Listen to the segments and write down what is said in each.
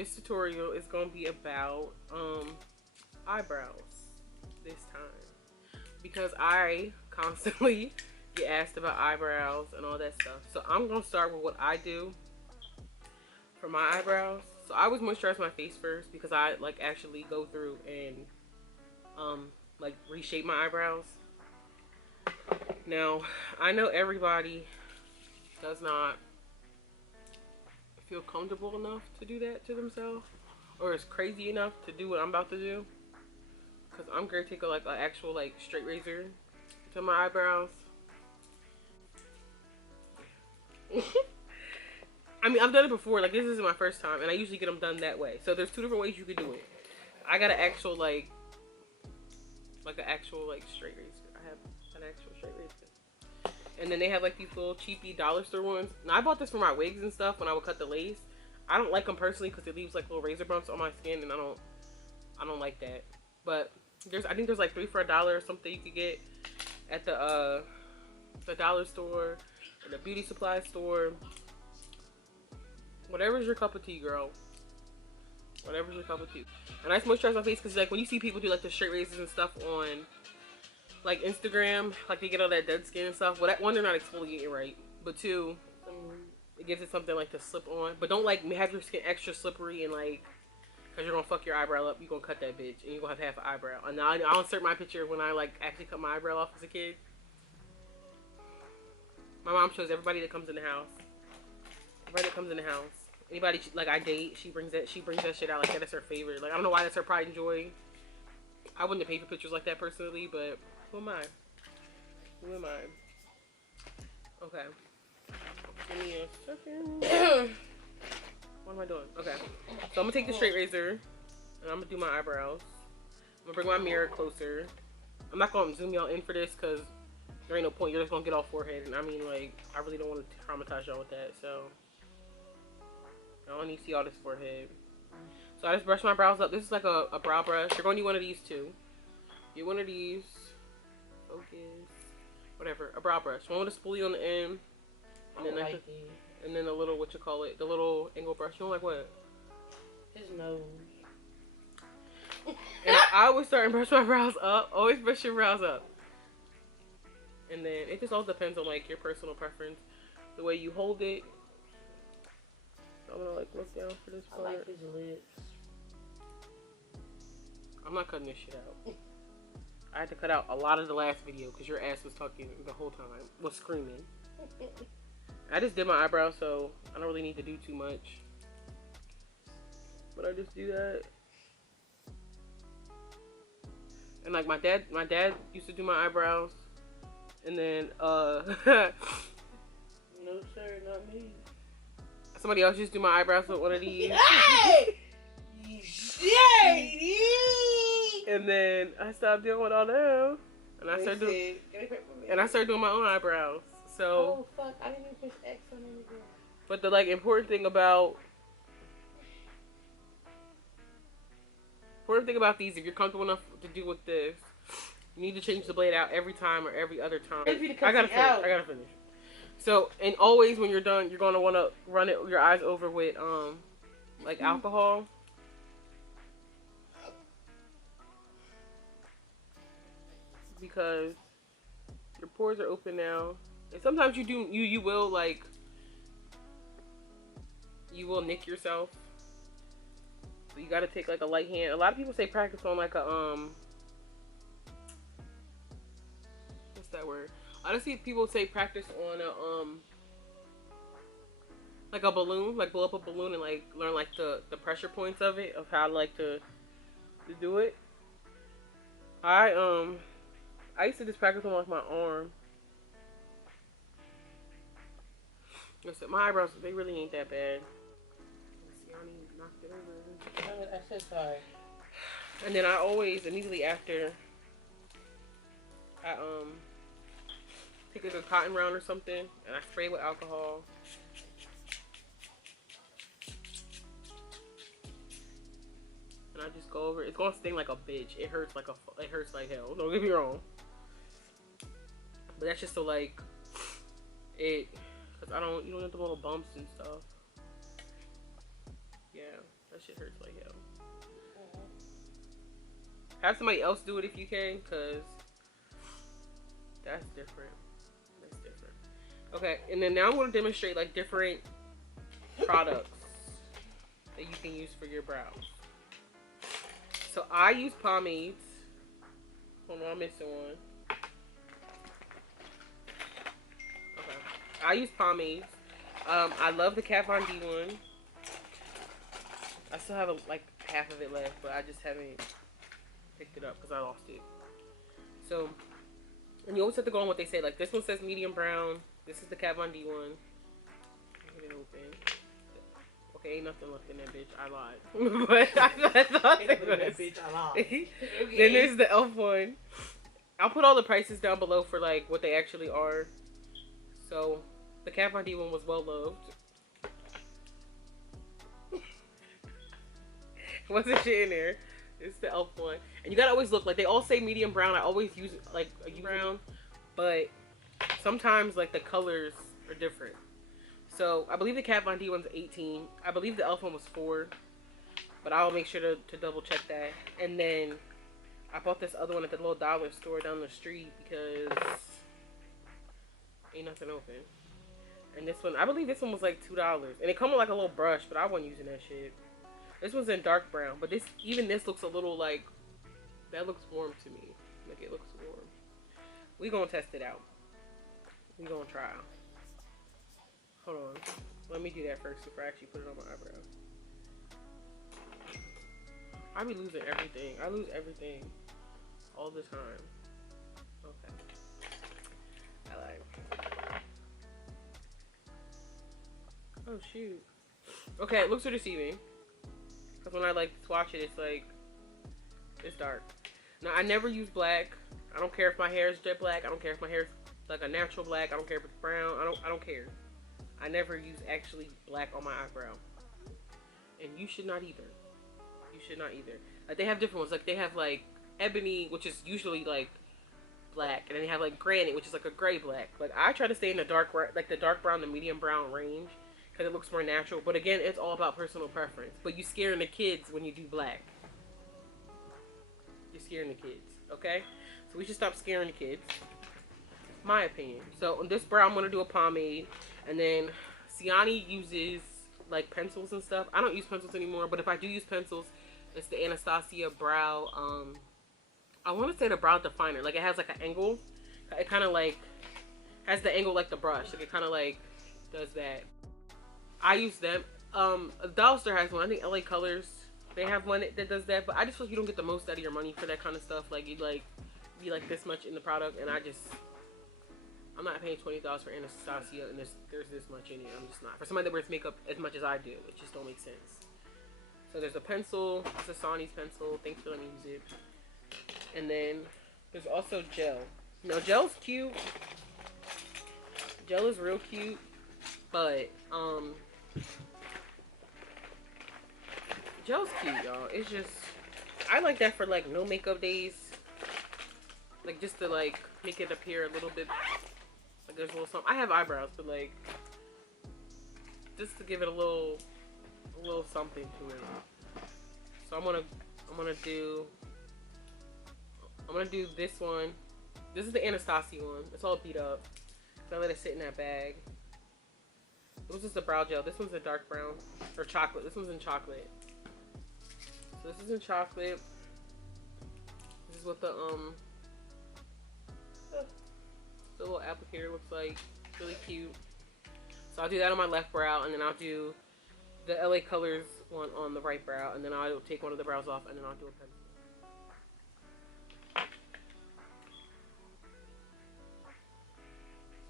this tutorial is gonna be about eyebrows this time, because I constantly get asked about eyebrows and all that stuff. So I'm gonna start with what I do for my eyebrows. So I always moisturize my face first, because I like actually go through and like reshape my eyebrows. Now I know everybody does not feel comfortable enough to do that to themselves, or is crazy enough to do what I'm about to do, because I'm gonna take an actual like straight razor to my eyebrows. I mean, I've done it before. Like, this isn't my first time, and I usually get them done that way. So there's two different ways you could do it. I got an actual like an actual like straight razor. I have an actual straight razor. And then they have like these little cheapy dollar store ones. Now I bought this for my wigs and stuff when I would cut the lace. I don't like them personally because it leaves like little razor bumps on my skin, and I don't like that. But I think there's like 3 for $1 or something you could get at the dollar store or the beauty supply store. Whatever's your cup of tea, girl. Whatever's your cup of tea. And I just moisturize my face because like when you see people do like the straight razors and stuff on like Instagram, like they get all that dead skin and stuff. Well, one, they're not exfoliating right, but two, it gives it something like to slip on. But don't like have your skin extra slippery and like, because you're gonna fuck your eyebrow up. You're gonna cut that bitch and you're gonna have half an eyebrow. And now I'll insert my picture when I like actually cut my eyebrow off as a kid. My mom shows everybody that comes in the house. Everybody that comes in the house. Anybody like I date, she brings that shit out like that. It's her favorite. Like, I don't know why that's her pride and joy. I wouldn't have paid for pictures like that personally, but who am I? Who am I? Okay. Give me a second. What am I doing? Okay. So I'm gonna take the straight razor and I'm gonna do my eyebrows. I'm gonna bring my mirror closer. I'm not gonna zoom y'all in for this because there ain't no point. You're just gonna get all forehead, and I mean, like, I really don't want to traumatize y'all with that. So I don't need to see all this forehead. So I just brush my brows up. This is like a brow brush. You're going to need one of these too. Get one of these. Focus. Whatever. A brow brush. One with a spoolie on the end. And then like and then a little, what you call it? The little angle brush. You don't like what? His nose. And I always start and brush my brows up. Always brush your brows up. And then it just all depends on like your personal preference. The way you hold it. I'm gonna like look down for this part. I like his lips. I'm not cutting this shit out. I had to cut out a lot of the last video because your ass was talking the whole time. Was screaming. I just did my eyebrows, so I don't really need to do too much. But I just do that. And like my dad used to do my eyebrows. And then no sir, not me. Somebody else used to do my eyebrows with one of these. Hey! And then I stopped doing all them. And I started doing my own eyebrows. So oh fuck, I didn't even push X on anything. But the like important thing about these, if you're comfortable enough to do with this, you need to change the blade out every time or every other time. I gotta finish. So, and always when you're done, you're gonna want to run your eyes over with like alcohol. Because your pores are open now. And sometimes you will nick yourself. So you gotta take like a light hand. A lot of people say practice on like a what's that word? I just see people say practice on a like a balloon, like blow up a balloon and like learn like the pressure points of it, of how like to do it. I used to just practice on like my arm. Listen, my eyebrows, they really ain't that bad. Let's see, I only knocked it over. I said sorry. And then I always, immediately after, I take like a cotton round or something, and I spray with alcohol. And I just go over. It's gonna sting like a bitch. It hurts like hell. Don't get me wrong. But that's just so like it, cause you don't have the little bumps and stuff. Yeah. That shit hurts like hell. Have somebody else do it if you can, cause that's different. That's different. Okay, and then now I'm gonna demonstrate like different products that you can use for your brows. So I use pomades. Hold on, I'm missing one. Okay, I use pomades. I love the Kat Von D one. I still have like half of it left, but I just haven't picked it up because I lost it. So, and you always have to go on what they say. Like this one says medium brown. This is the Kat Von D one. Get it open. Okay, ain't nothing left in that bitch. I lied. But I thought there was. That bitch, I lied. Okay. Then there's the e.l.f. one. I'll put all the prices down below for like what they actually are. So the Kat Von D one was well loved. Wasn't shit in there. It's the e.l.f. one. And you gotta always look, like they all say medium brown. I always use like a brown, but sometimes like the colors are different. So I believe the Kat Von D one's 18. I believe the e.l.f. one was 4. But I'll make sure to double check that. And then I bought this other one at the little dollar store down the street because ain't nothing open. And this one, I believe this one was like $2. And it come with like a little brush, but I wasn't using that shit. This one's in dark brown, but this looks a little like, that looks warm to me. Like it looks warm. We gonna test it out. We gonna try. Hold on. Let me do that first before I actually put it on my eyebrow. I be losing everything. I lose everything all the time. Okay. I like. Oh shoot. Okay, it looks so deceiving. Because when I like swatch it, it's like, it's dark. Now I never use black. I don't care if my hair is jet black. I don't care if my hair is like a natural black. I don't care if it's brown. I don't care. I never use actually black on my eyebrow. And you should not either. You should not either. Like they have different ones. Like they have like ebony, which is usually like black, and then they have like granite, which is like a gray black. Like I try to stay in the dark, like the dark brown, the medium brown range, because it looks more natural. But again, it's all about personal preference. But you scaring the kids when you do black. You're scaring the kids, okay? So we should stop scaring the kids. My opinion. So on this brow, I'm gonna do a pomade, and then Siani uses like pencils and stuff. I don't use pencils anymore, but if I do use pencils, it's the Anastasia brow. I want to say the brow definer. Like it has like an angle. It kind of like has the angle like the brush. Like it kind of like does that. I use them. Dollar Store has one. I think LA Colors, they have one that does that. But I just feel like you don't get the most out of your money for that kind of stuff. Like you like be like this much in the product, and I'm not paying $20 for Anastasia, and there's this much in it. I'm just not. For somebody that wears makeup as much as I do, it just don't make sense. So there's a pencil. It's a Sony's pencil. Thanks for letting me use it. And then there's also gel. Now gel's cute. Gel is real cute, but gel's cute, y'all. It's just, I like that for like no makeup days. Like just to like make it appear a little bit like there's a little something. I have eyebrows, but like just to give it a little something to it. So I'm gonna do this one. This is the Anastasia one. It's all beat up. So I let it sit in that bag. It was just a brow gel. This one's a dark brown or chocolate. This one's in chocolate. So this is in chocolate. This is what the little applicator looks like. It's really cute. So I'll do that on my left brow, and then I'll do the LA Colors one on the right brow, and then I'll take one of the brows off, and then I'll do a pencil.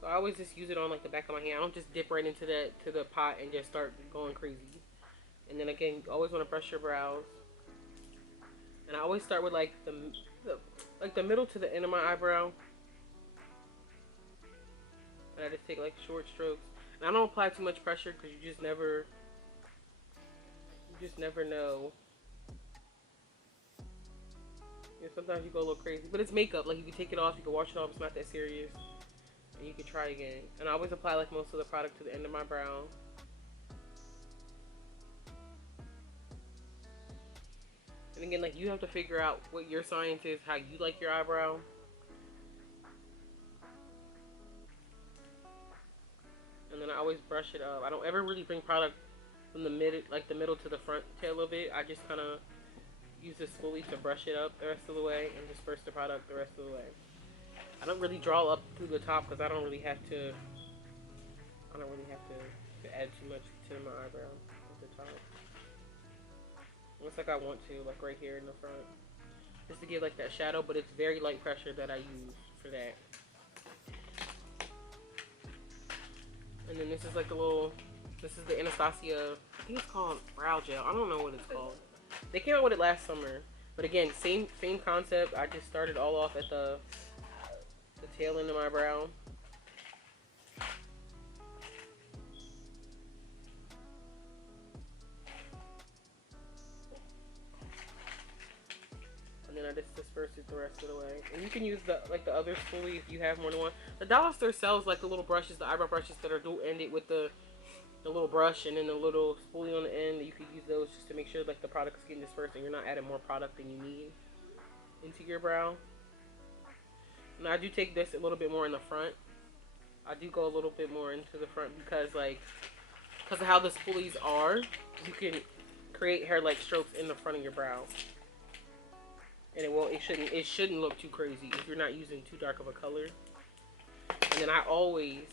So I always just use it on like the back of my hand. I don't just dip right into the pot and just start going crazy. And then again, you always want to brush your brows. And I always start with like the middle to the end of my eyebrow. And I just take like short strokes. And I don't apply too much pressure because you just never know. You know, sometimes you go a little crazy, but it's makeup. Like if you take it off, you can wash it off. It's not that serious. And you can try again. And I always apply like most of the product to the end of my brow. again, like, you have to figure out what your science is, how you like your eyebrow. And then I always brush it up. I don't ever really bring product from the middle to the front tail of it. I just kind of use this spoolie to brush it up the rest of the way and disperse the product the rest of the way. I don't really draw up through the top because I don't really have to add too much to my eyebrow at the top. Looks like I want to, like right here in the front. Just to give like that shadow, but it's very light pressure that I use for that. And then this is like this is the Anastasia, I think it's called brow gel. I don't know what it's called. They came out with it last summer. But again, same concept. I just started all off at the tail end of my brow. And then I just disperse it the rest of the way. And you can use the other spoolie if you have more than one. The dollar store sells like the little brushes, the eyebrow brushes that are dual-ended with the little brush and then the little spoolie on the end. You could use those just to make sure like the product's getting dispersed and you're not adding more product than you need into your brow. And I do take this a little bit more in the front. I do go a little bit more into the front because of how the spoolies are, you can create hair-like strokes in the front of your brow. And it shouldn't look too crazy if you're not using too dark of a color. And then I always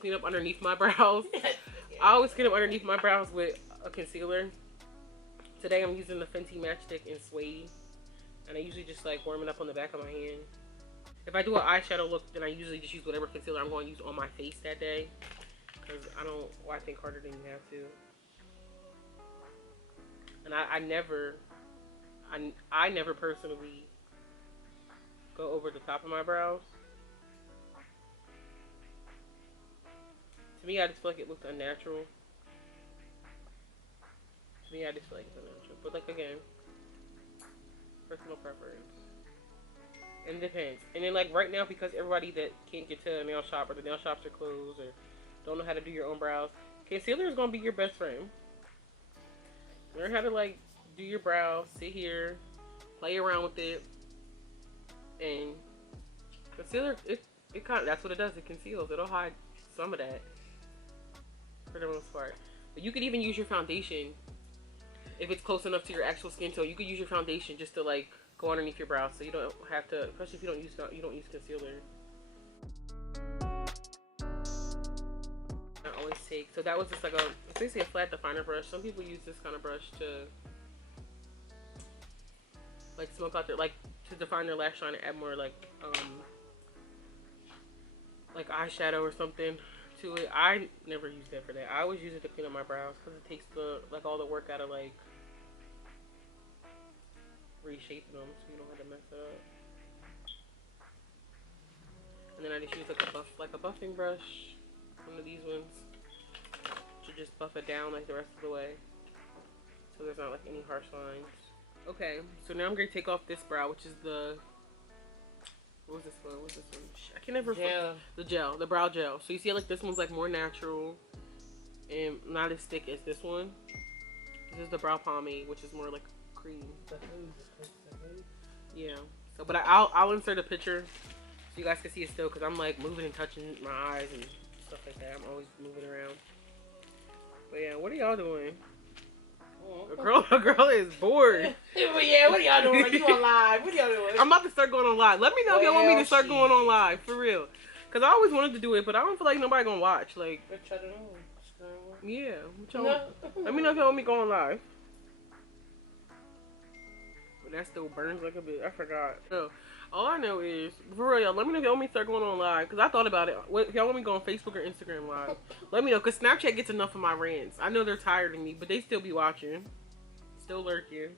clean up underneath my brows. I always clean up underneath my brows with a concealer. Today I'm using the Fenty Matchstick in Suede. And I usually just like warm it up on the back of my hand. If I do an eyeshadow look, then I usually just use whatever concealer I'm going to use on my face that day. Because I think harder than you have to. And I never personally go over the top of my brows. To me, I just feel like it looks unnatural. To me, I just feel like it's unnatural. But like again, personal preference. And it depends. And then like right now, because everybody that can't get to a nail shop or the nail shops are closed or don't know how to do your own brows, concealer is gonna be your best friend. Learn how to like do your brows, sit here, play around with it, and concealer it kind of, that's what it does. It conceals. It'll hide some of that for the most part. But you could even use your foundation if it's close enough to your actual skin tone. You could use your foundation just to like go underneath your brows, so you don't have to, especially if you don't use concealer. I always take, so that was just like it's basically a flat definer brush. Some people use this kind of brush to like smoke out their, like to define their lash line and add more like eyeshadow or something to it. I never use that for that. I always use it to clean up my brows because it takes the all the work out of like reshaping them, so you don't have to mess it up. And then I just use like a buffing brush, one of these ones, to just buff it down like the rest of the way, so there's not like any harsh lines. Okay, so now I'm gonna take off this brow, which is the what was this one? What's this one? I can never the brow gel. So you see, like this one's like more natural and not as thick as this one. This is the brow pomade, which is more like cream. Yeah. So, but I'll insert a picture so you guys can see it still, because I'm like moving and touching my eyes and stuff like that. I'm always moving around. But yeah, what are y'all doing? A girl is bored. Yeah, what are y'all doing? You on live? What are y'all doing? I'm about to start going on live. Let me know if y'all want me to start going on live, for real. Because I always wanted to do it, but I don't feel like nobody gonna watch. Like, yeah. Let me know if y'all want me going live. But that still burns like a bit. I forgot. So, all I know is, for real, y'all, let me know if y'all want me to start going on live. Because I thought about it. If y'all want me to go on Facebook or Instagram live, let me know. Because Snapchat gets enough of my rants. I know they're tired of me, but they still be watching. Still lurking.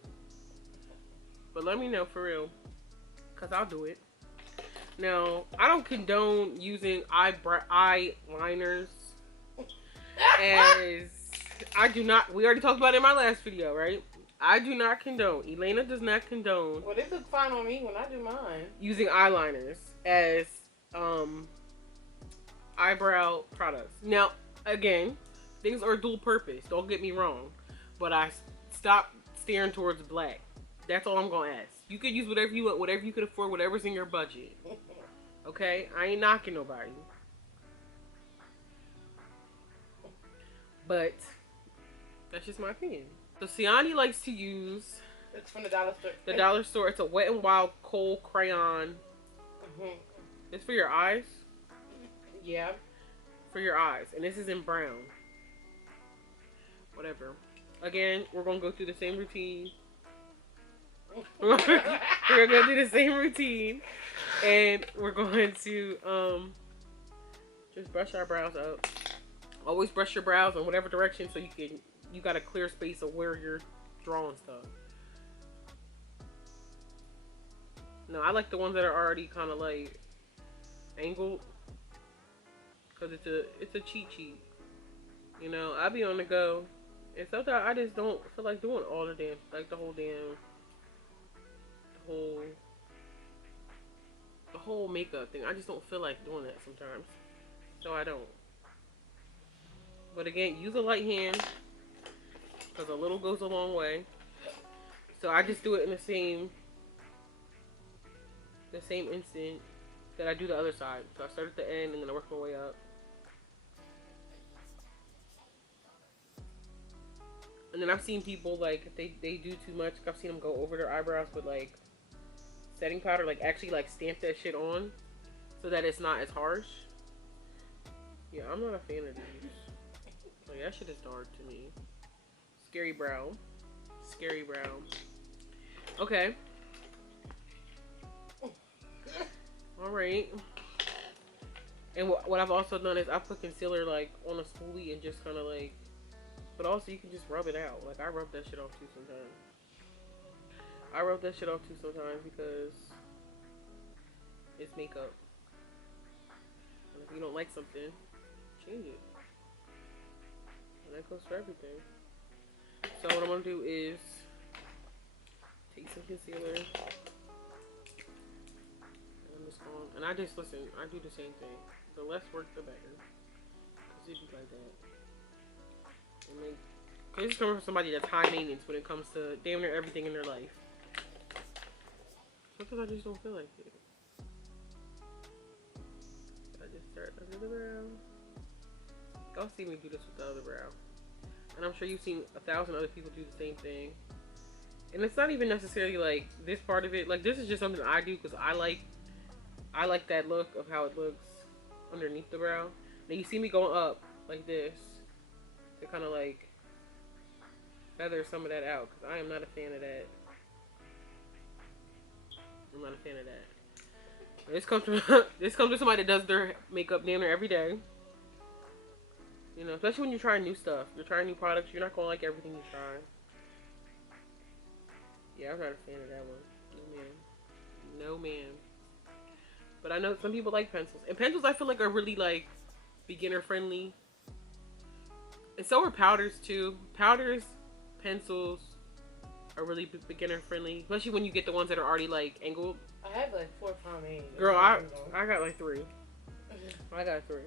But let me know, for real. Because I'll do it. Now, I don't condone using eyeliners. As I do not, we already talked about it in my last video, right? I do not condone. Elaina does not condone. Well, this looks fine on me when I do mine. Using eyeliners as eyebrow products. Now, again, Things are dual purpose. Don't get me wrong. But I stop staring towards black. That's all I'm gonna ask. You could use whatever you want, whatever you can afford, whatever's in your budget. Okay? I ain't knocking nobody. But that's just my opinion. So Siani likes to use... It's from the dollar store. The dollar store. It's a Wet n Wild Kohl crayon. It's for your eyes? Yeah. For your eyes. And this is in brown. Whatever. Again, we're going to go through the same routine. We're going to go through the same routine. And we're going to just brush our brows up. Always brush your brows in whatever direction so you got a clear space of where you're drawing stuff. No, I like the ones that are already kind of like angled, cause it's a cheat sheet. You know, I be on the go, and sometimes I just don't feel like doing all the damn, like the whole makeup thing. I just don't feel like doing that sometimes, so I don't. But again, use a light hand, cause a little goes a long way. So I just do it in the same instant that I do the other side. So I start at the end and then I work my way up. And then I've seen people like if they do too much, I've seen them go over their eyebrows with like setting powder, like actually like stamp that shit on so that it's not as harsh. Yeah, I'm not a fan of these. Like that shit is dark to me. Scary brow. Scary brow. Okay. Alright. And what I've also done is I put concealer like on a spoolie and just kind of like, but also you can just rub it out. Like I rub that shit off too sometimes. I rub that shit off too sometimes because it's makeup. And if you don't like something, change it. And that goes for everything. So what I'm gonna do is take some concealer. And I just listen, I do the same thing. The less work, the better. Cause it be like that. And like, cause it's coming from somebody that's high maintenance when it comes to damn near everything in their life. Sometimes I just don't feel like it. I just start under the brow. Y'all see me do this with the other brow. And I'm sure you've seen 1,000 other people do the same thing. And it's not even necessarily like this part of it. Like this is just something I do because I like that look of how it looks underneath the brow. Now you see me going up like this to kind of like feather some of that out because I am not a fan of that. I'm not a fan of that. This comes from somebody that does their makeup damn near every day. You know, especially when you're trying new stuff. You're trying new products. You're not gonna like everything you try. Yeah, I'm not a fan of that one. No man. No man. But I know some people like pencils. And pencils I feel like are really like beginner friendly. And so are powders too. Powders, pencils are really beginner friendly. Especially when you get the ones that are already like angled. I have like 4 pomades. Girl, I got like 3. I got 3.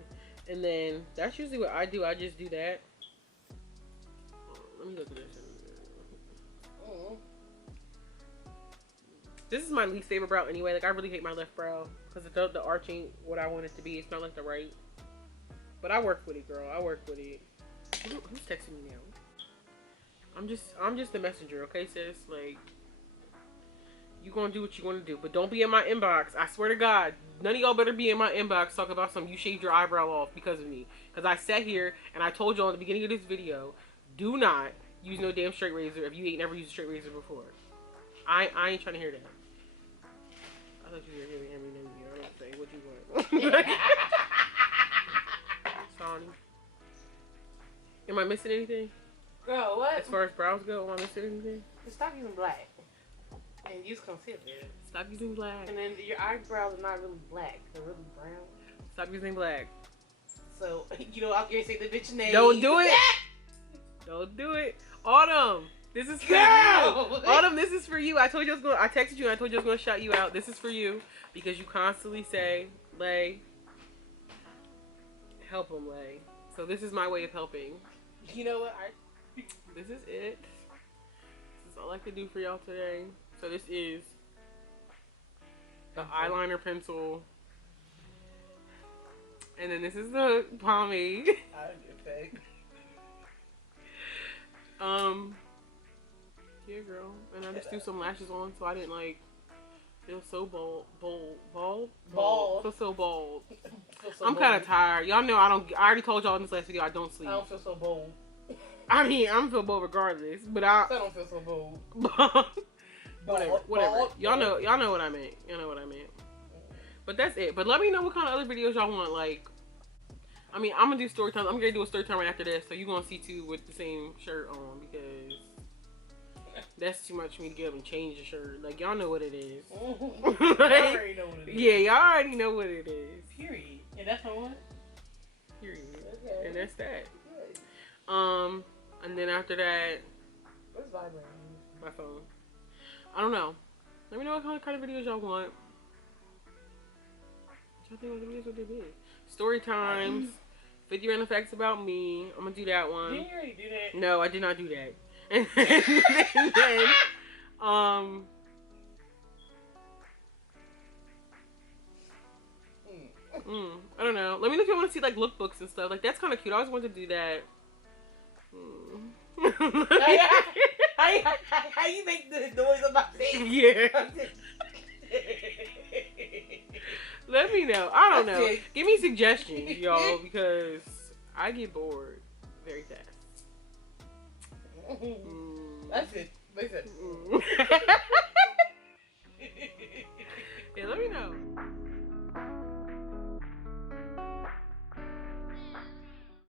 And then that's usually what I do. I just do that. Let me look at this. This is my least favorite brow anyway. Like I really hate my left brow because the arch ain't what I want it to be. It's not like the right. But I work with it, girl. I work with it. Who's texting me now? I'm just the messenger, okay, sis? Like you gonna do what you want to do, but don't be in my inbox. I swear to God, none of y'all better be in my inbox talking about something you shaved your eyebrow off because of me. Because I sat here and I told y'all at the beginning of this video, do not use no damn straight razor if you ain't never used a straight razor before. I ain't trying to hear that. I thought you were giving me no year. I'm not saying what you want. Sorry. Am I missing anything? Girl, what? As far as brows go, am I missing anything? Just stop using black. And use concealer. Stop using black. And then your eyebrows are not really black. They're really brown. Stop using black. So, you know, I'll say the bitch name. Don't do it. Don't do it. Autumn. This is for you. Autumn, this is for you. I told you I was going. I texted you and I told you I was going to shout you out. This is for you because you constantly say, "Lay, help him, Lay." So this is my way of helping. You know what? This is it. This is all I could do for y'all today. So this is the eyeliner pencil. And then this is the pomade. I don't get paid. Yeah, girl. And I just threw some lashes on so I didn't like feel so bald. Feel so bald. I'm kind of tired. Y'all know I already told y'all in this last video I don't sleep. I don't feel so bold. I mean, I'm feel bold regardless, but I don't feel so bold. whatever. Y'all know what I meant. Y'all know what I meant. But that's it. But let me know what kind of other videos y'all want. Like, I mean, I'm gonna do story time. I'm gonna do a story time right after this, so you're gonna see two with the same shirt on because that's too much for me to get up and change the shirt. Like, y'all know what it is. Like, y'all already know what it is. Yeah, y'all already know what it is. Period. And that's my one. Period. Okay. And that's that. And then after that, what's vibrating? my phone. I don't know. Let me know what kind of videos y'all want. I think what the videos would they be? Story times, 50 random facts about me. I'm gonna do that one. Didn't you already do that? No, I did not do that. And then I don't know. Let me know if you want to see like lookbooks and stuff. Like that's kind of cute. I always wanted to do that. How you make the noise on my face? Yeah. Let me know. I don't know. Give me suggestions, y'all, because I get bored very fast. That's it. Listen. Yeah, let me know.